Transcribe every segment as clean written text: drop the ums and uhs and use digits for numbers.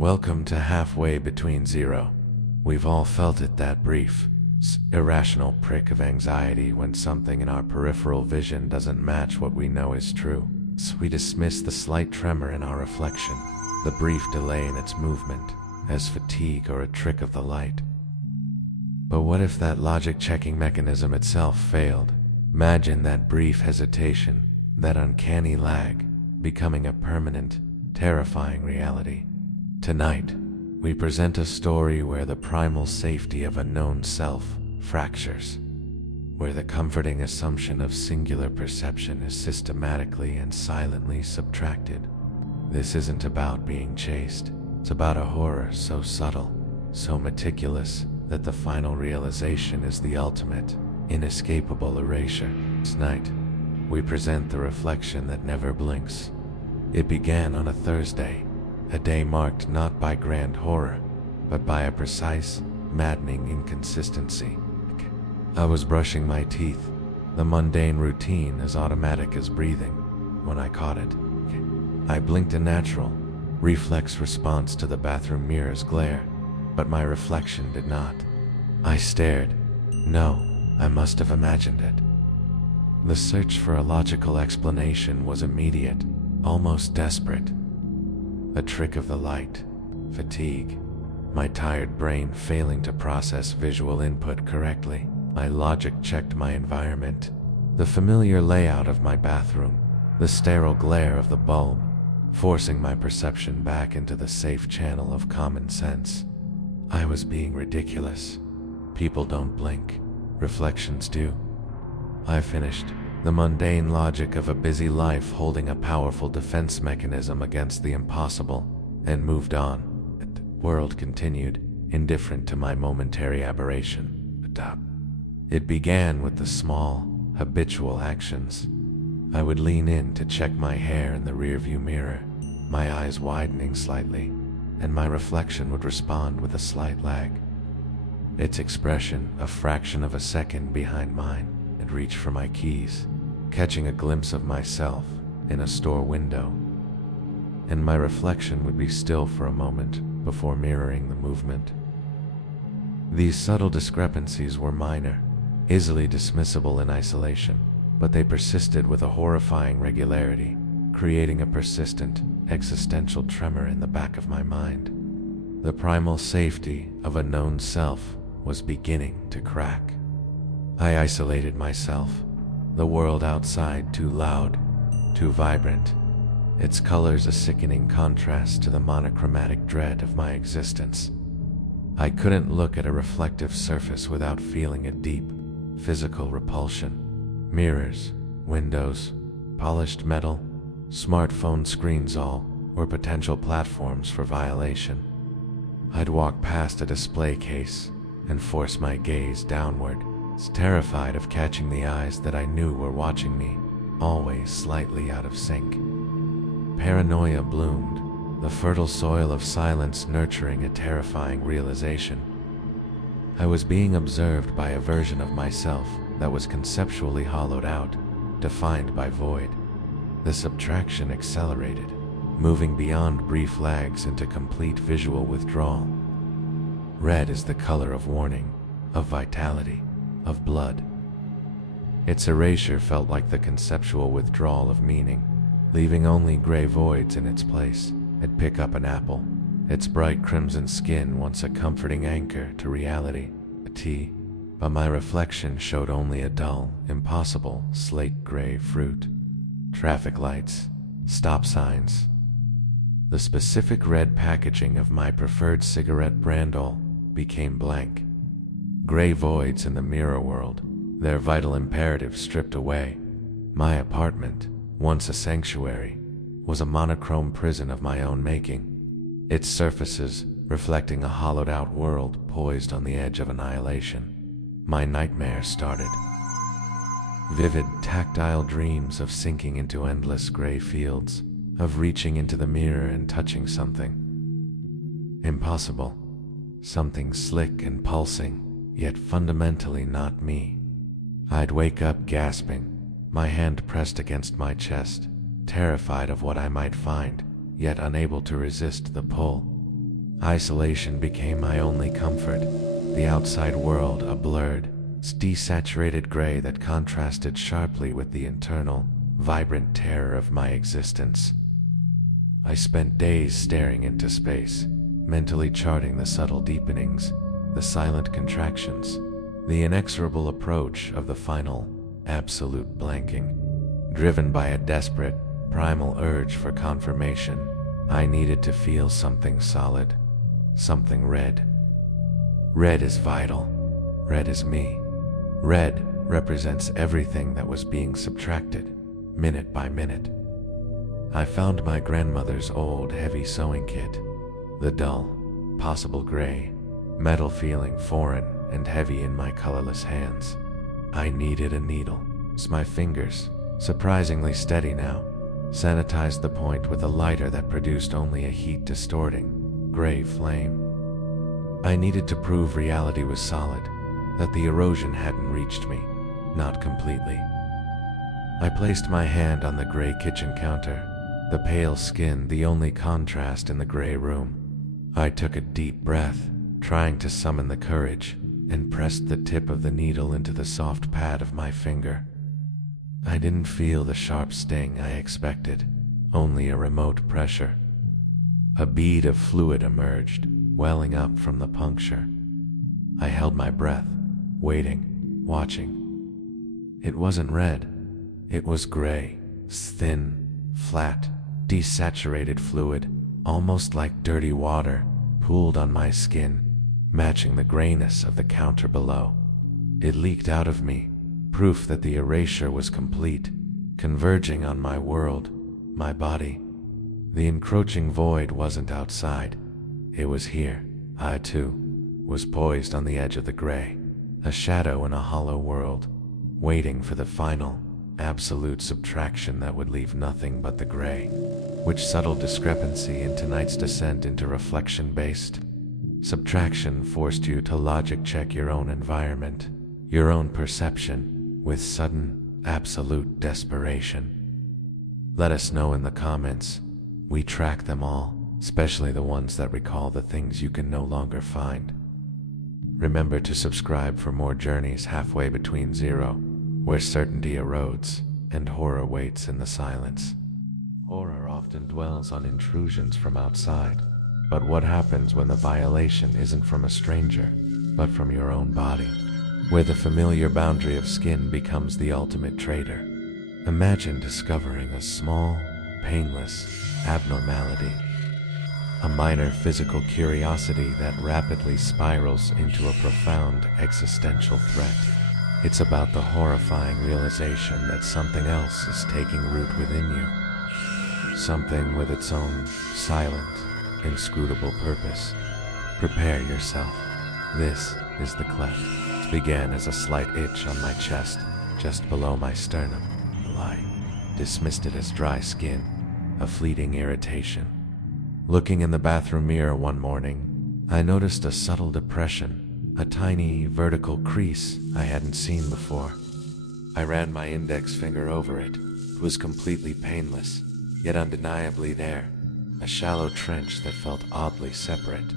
Welcome to halfway between zero. We've all felt it, that brief, irrational prick of anxiety when something in our peripheral vision doesn't match what we know is true. So we dismiss the slight tremor in our reflection, the brief delay in its movement, as fatigue or a trick of the light. But what if that logic-checking mechanism itself failed? Imagine that brief hesitation, that uncanny lag, becoming a permanent, terrifying reality. Tonight, we present a story where the primal safety of a known self fractures, where the comforting assumption of singular perception is systematically and silently subtracted. This isn't about being chased. It's about a horror so subtle, so meticulous, that the final realization is the ultimate, inescapable erasure. Tonight, we present the reflection that never blinks. It began on a Thursday, a day marked not by grand horror, but by a precise, maddening inconsistency. I was brushing my teeth, the mundane routine as automatic as breathing, when I caught it. I blinked a natural, reflex response to the bathroom mirror's glare, but my reflection did not. I stared. No, I must have imagined it. The search for a logical explanation was immediate, almost desperate. A trick of the light, fatigue, my tired brain failing to process visual input correctly. My logic checked my environment, the familiar layout of my bathroom, the sterile glare of the bulb, forcing my perception back into the safe channel of common sense. I was being ridiculous. People don't blink, reflections do. I finished, the mundane logic of a busy life holding a powerful defense mechanism against the impossible, and moved on. The world continued, indifferent to my momentary aberration. It began with the small, habitual actions. I would lean in to check my hair in the rearview mirror, my eyes widening slightly, and my reflection would respond with a slight lag. Its expression, a fraction of a second behind mine, and reach for my keys, catching a glimpse of myself in a store window. And my reflection would be still for a moment before mirroring the movement. These subtle discrepancies were minor, easily dismissible in isolation, but they persisted with a horrifying regularity, creating a persistent, existential tremor in the back of my mind. The primal safety of a known self was beginning to crack. I isolated myself, the world outside too loud, too vibrant, its colors a sickening contrast to the monochromatic dread of my existence. I couldn't look at a reflective surface without feeling a deep, physical repulsion. Mirrors, windows, polished metal, smartphone screens all were potential platforms for violation. I'd walk past a display case and force my gaze downward, terrified of catching the eyes that I knew were watching me, always slightly out of sync. Paranoia bloomed, the fertile soil of silence nurturing a terrifying realization. I was being observed by a version of myself that was conceptually hollowed out, defined by void. The subtraction accelerated, moving beyond brief lags into complete visual withdrawal. Red is the color of warning, of vitality, of blood. Its erasure felt like the conceptual withdrawal of meaning, leaving only gray voids in its place. I'd pick up an apple, its bright crimson skin once a comforting anchor to reality, a tea, but my reflection showed only a dull, impossible, slate-gray fruit. Traffic lights, stop signs. The specific red packaging of my preferred cigarette brandol became blank. Gray voids in the mirror world, their vital imperatives stripped away. My apartment, once a sanctuary, was a monochrome prison of my own making, its surfaces reflecting a hollowed-out world poised on the edge of annihilation. My nightmare started. Vivid, tactile dreams of sinking into endless gray fields, of reaching into the mirror and touching something impossible, something slick and pulsing, yet fundamentally not me. I'd wake up gasping, my hand pressed against my chest, terrified of what I might find, yet unable to resist the pull. Isolation became my only comfort, the outside world a blurred, desaturated gray that contrasted sharply with the internal, vibrant terror of my existence. I spent days staring into space, mentally charting the subtle deepenings, the silent contractions, the inexorable approach of the final, absolute blanking. Driven by a desperate, primal urge for confirmation, I needed to feel something solid, something red. Red is vital. Red is me. Red represents everything that was being subtracted, minute by minute. I found my grandmother's old, heavy sewing kit, the dull, possible gray, metal feeling foreign and heavy in my colorless hands. I needed a needle. My fingers, surprisingly steady now, sanitized the point with a lighter that produced only a heat-distorting, gray flame. I needed to prove reality was solid, that the erosion hadn't reached me, not completely. I placed my hand on the gray kitchen counter, the pale skin the only contrast in the gray room. I took a deep breath, trying to summon the courage, and pressed the tip of the needle into the soft pad of my finger. I didn't feel the sharp sting I expected, only a remote pressure. A bead of fluid emerged, welling up from the puncture. I held my breath, waiting, watching. It wasn't red. It was gray, thin, flat, desaturated fluid, almost like dirty water, pooled on my skin, matching the grayness of the counter below. It leaked out of me, proof that the erasure was complete, converging on my world, my body. The encroaching void wasn't outside. It was here. I, too, was poised on the edge of the gray, a shadow in a hollow world, waiting for the final, absolute subtraction that would leave nothing but the gray. Which subtle discrepancy in tonight's descent into reflection-based subtraction forced you to logic-check your own environment, your own perception, with sudden, absolute desperation. Let us know in the comments. We track them all, especially the ones that recall the things you can no longer find. Remember to subscribe for more journeys halfway between zero, where certainty erodes and horror waits in the silence. Horror often dwells on intrusions from outside, but what happens when the violation isn't from a stranger, but from your own body, where the familiar boundary of skin becomes the ultimate traitor? Imagine discovering a small, painless abnormality, a minor physical curiosity that rapidly spirals into a profound existential threat. It's about the horrifying realization that something else is taking root within you, something with its own silent, inscrutable purpose. Prepare yourself. This is the cleft. It began as a slight itch on my chest, just below my sternum. I dismissed it as dry skin, a fleeting irritation. Looking in the bathroom mirror one morning, I noticed a subtle depression, a tiny vertical crease I hadn't seen before. I ran my index finger over it. It was completely painless, yet undeniably there, a shallow trench that felt oddly separate.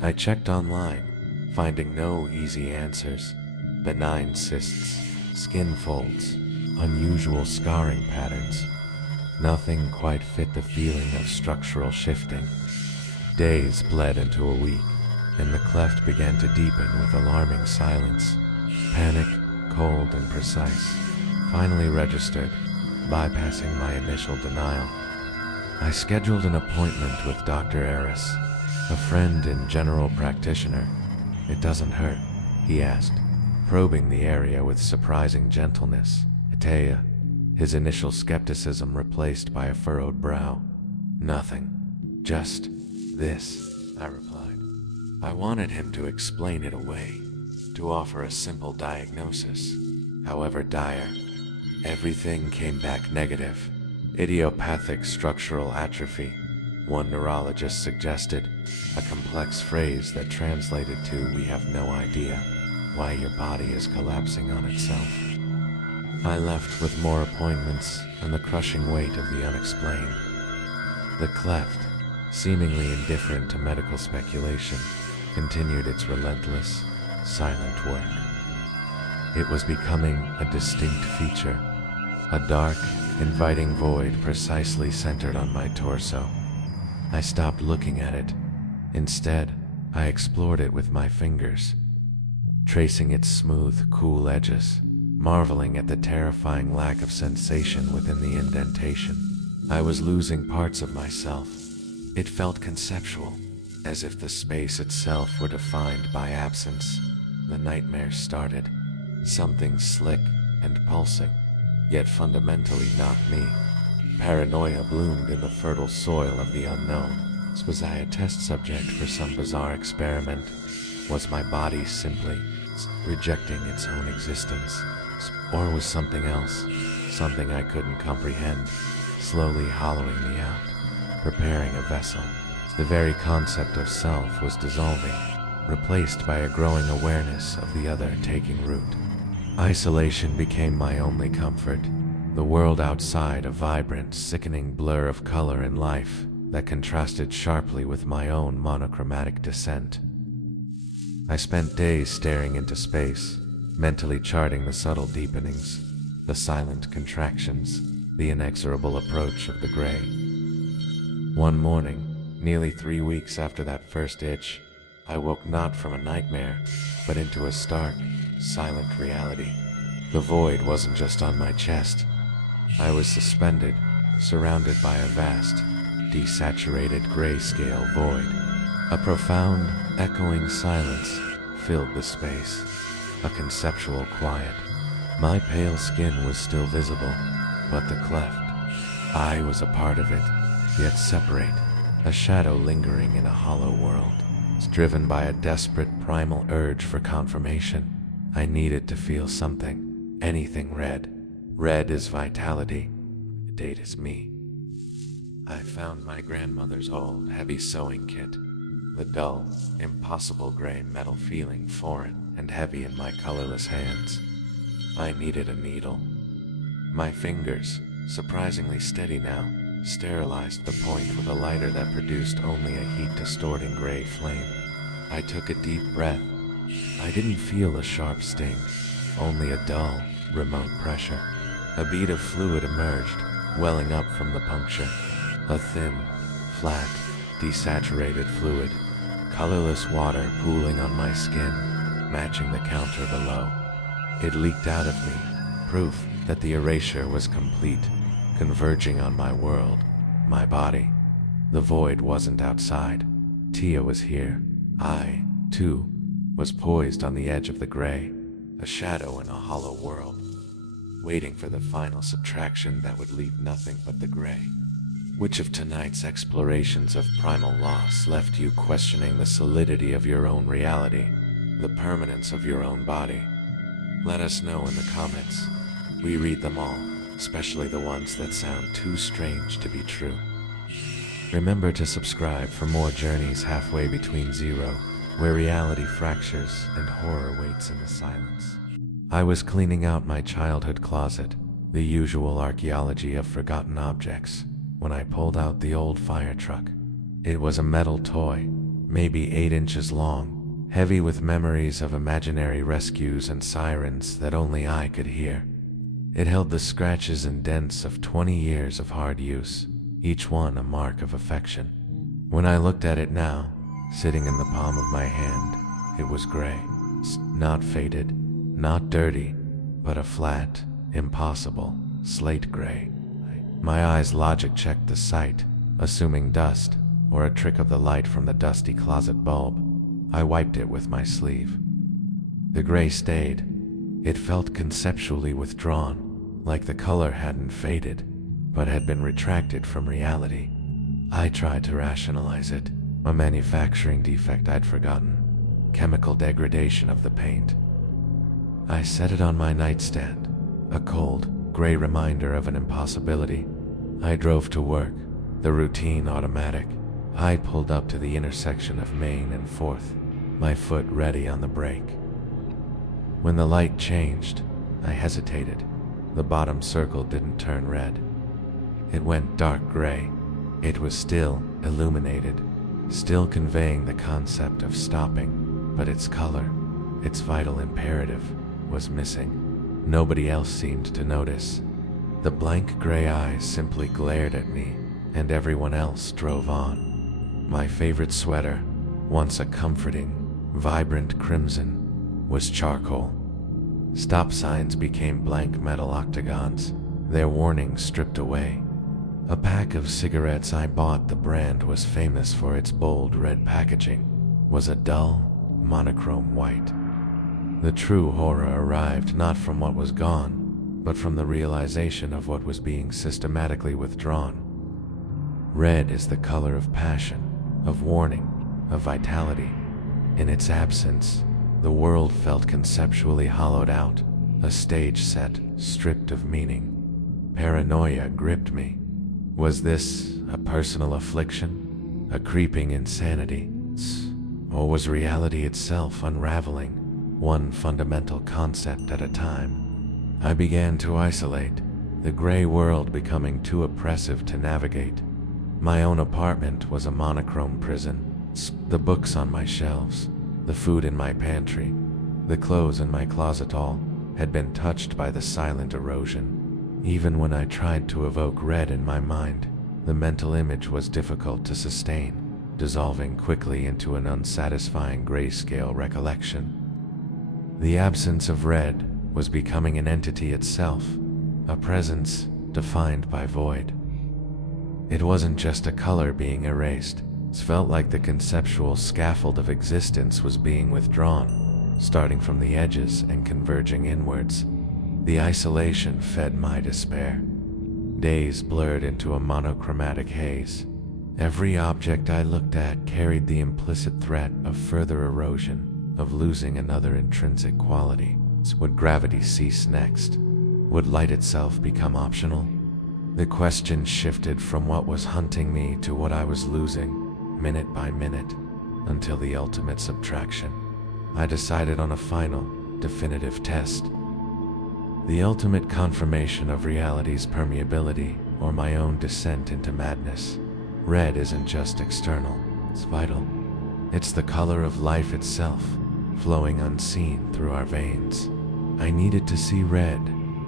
I checked online, finding no easy answers. Benign cysts, skin folds, unusual scarring patterns. Nothing quite fit the feeling of structural shifting. Days bled into a week, and the cleft began to deepen with alarming silence. Panic, cold and precise, finally registered, bypassing my initial denial. I scheduled an appointment with Dr. Eris, a friend and general practitioner. "It doesn't hurt?" he asked, probing the area with surprising gentleness. "Atea," his initial skepticism replaced by a furrowed brow. "Nothing. Just this," I replied. I wanted him to explain it away, to offer a simple diagnosis, however dire. Everything came back negative. Idiopathic structural atrophy, one neurologist suggested, a complex phrase that translated to "we have no idea why your body is collapsing on itself." I left with more appointments and the crushing weight of the unexplained. The cleft, seemingly indifferent to medical speculation, continued its relentless, silent work. It was becoming a distinct feature, a dark, inviting void precisely centered on my torso. I stopped looking at it. Instead, I explored it with my fingers, tracing its smooth, cool edges, marveling at the terrifying lack of sensation within the indentation. I was losing parts of myself. It felt conceptual, as if the space itself were defined by absence. The nightmare started, something slick and pulsing, yet fundamentally not me. Paranoia bloomed in the fertile soil of the unknown. Was I a test subject for some bizarre experiment? Was my body simply rejecting its own existence? Or was something else, something I couldn't comprehend, slowly hollowing me out, preparing a vessel? The very concept of self was dissolving, replaced by a growing awareness of the other taking root. Isolation became my only comfort, the world outside a vibrant, sickening blur of color and life that contrasted sharply with my own monochromatic descent. I spent days staring into space, mentally charting the subtle deepenings, the silent contractions, the inexorable approach of the gray. One morning, nearly 3 weeks after that first itch, I woke not from a nightmare, but into a stark, silent reality. The void wasn't just on my chest. I was suspended, surrounded by a vast, desaturated grayscale void. A profound, echoing silence filled the space, a conceptual quiet. My pale skin was still visible, but the cleft. I was a part of it, yet separate, a shadow lingering in a hollow world. Driven by a desperate primal urge for confirmation, I needed to feel something, anything red. Red is vitality, date is me. I found my grandmother's old, heavy sewing kit, the dull, impossible gray metal feeling foreign and heavy in my colorless hands. I needed a needle. My fingers, surprisingly steady now, sterilized the point with a lighter that produced only a heat-distorting gray flame. I took a deep breath. I didn't feel a sharp sting, only a dull, remote pressure. A bead of fluid emerged, welling up from the puncture. A thin, flat, desaturated fluid, colorless water pooling on my skin, matching the counter below. It leaked out of me, proof that the erasure was complete, converging on my world, my body. The void wasn't outside. Tia was here. I, too, was poised on the edge of the gray, a shadow in a hollow world, waiting for the final subtraction that would leave nothing but the gray. Which of tonight's explorations of primal loss left you questioning the solidity of your own reality, the permanence of your own body? Let us know in the comments. We read them all, especially the ones that sound too strange to be true. Remember to subscribe for more journeys halfway between zero, where reality fractures and horror waits in the silence. I was cleaning out my childhood closet, the usual archaeology of forgotten objects, when I pulled out the old fire truck. It was a metal toy, maybe 8 inches long, heavy with memories of imaginary rescues and sirens that only I could hear. It held the scratches and dents of 20 years of hard use, each one a mark of affection. When I looked at it now, sitting in the palm of my hand, it was gray, not faded, not dirty, but a flat, impossible, slate gray. My eyes logic-checked the sight, assuming dust, or a trick of the light from the dusty closet bulb. I wiped it with my sleeve. The gray stayed. It felt conceptually withdrawn, like the color hadn't faded, but had been retracted from reality. I tried to rationalize it, a manufacturing defect I'd forgotten, chemical degradation of the paint. I set it on my nightstand, a cold, gray reminder of an impossibility. I drove to work, the routine automatic. I pulled up to the intersection of Main and 4th, my foot ready on the brake. When the light changed, I hesitated. The bottom circle didn't turn red. It went dark gray, It was still illuminated, still conveying the concept of stopping, but its color, its vital imperative, was missing. Nobody else seemed to notice. The blank gray eyes simply glared at me, and everyone else drove on. My favorite sweater, once a comforting, vibrant crimson, was charcoal. Stop signs became blank metal octagons, their warnings stripped away. A pack of cigarettes I bought, the brand was famous for its bold red packaging, was a dull, monochrome white. The true horror arrived not from what was gone, but from the realization of what was being systematically withdrawn. Red is the color of passion, of warning, of vitality. In its absence, the world felt conceptually hollowed out, a stage set, stripped of meaning. Paranoia gripped me. Was this a personal affliction, a creeping insanity, or was reality itself unraveling, one fundamental concept at a time? I began to isolate, the gray world becoming too oppressive to navigate. My own apartment was a monochrome prison. The books on my shelves, the food in my pantry, the clothes in my closet all had been touched by the silent erosion. Even when I tried to evoke red in my mind, the mental image was difficult to sustain, dissolving quickly into an unsatisfying grayscale recollection. The absence of red was becoming an entity itself, a presence defined by void. It wasn't just a color being erased. It felt like the conceptual scaffold of existence was being withdrawn, starting from the edges and converging inwards. The isolation fed my despair. Days blurred into a monochromatic haze. Every object I looked at carried the implicit threat of further erosion, of losing another intrinsic quality. Would gravity cease next? Would light itself become optional? The question shifted from what was hunting me to what I was losing, minute by minute, until the ultimate subtraction. I decided on a final, definitive test. The ultimate confirmation of reality's permeability, or my own descent into madness. Red isn't just external, it's vital. It's the color of life itself, flowing unseen through our veins. I needed to see red,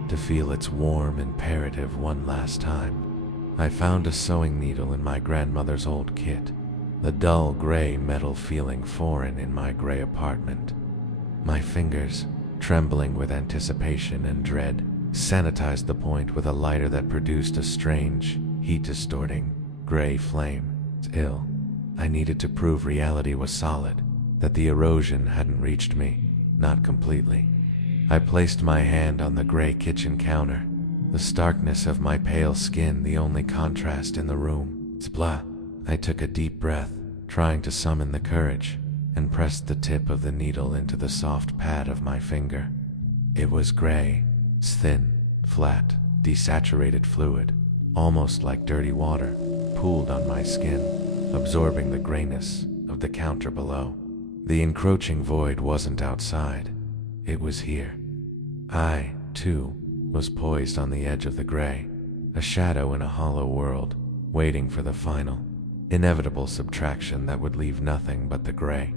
to feel its warm imperative one last time. I found a sewing needle in my grandmother's old kit, the dull gray metal feeling foreign in my gray apartment. My fingers, trembling with anticipation and dread, sanitized the point with a lighter that produced a strange, heat-distorting, gray flame. Ill. I needed to prove reality was solid, that the erosion hadn't reached me, not completely. I placed my hand on the gray kitchen counter, the starkness of my pale skin the only contrast in the room. Splah! I took a deep breath, trying to summon the courage, and pressed the tip of the needle into the soft pad of my finger. It was gray, thin, flat, desaturated fluid, almost like dirty water, pooled on my skin, absorbing the grayness of the counter below. The encroaching void wasn't outside, it was here. I, too, was poised on the edge of the gray, a shadow in a hollow world, waiting for the final, inevitable subtraction that would leave nothing but the gray.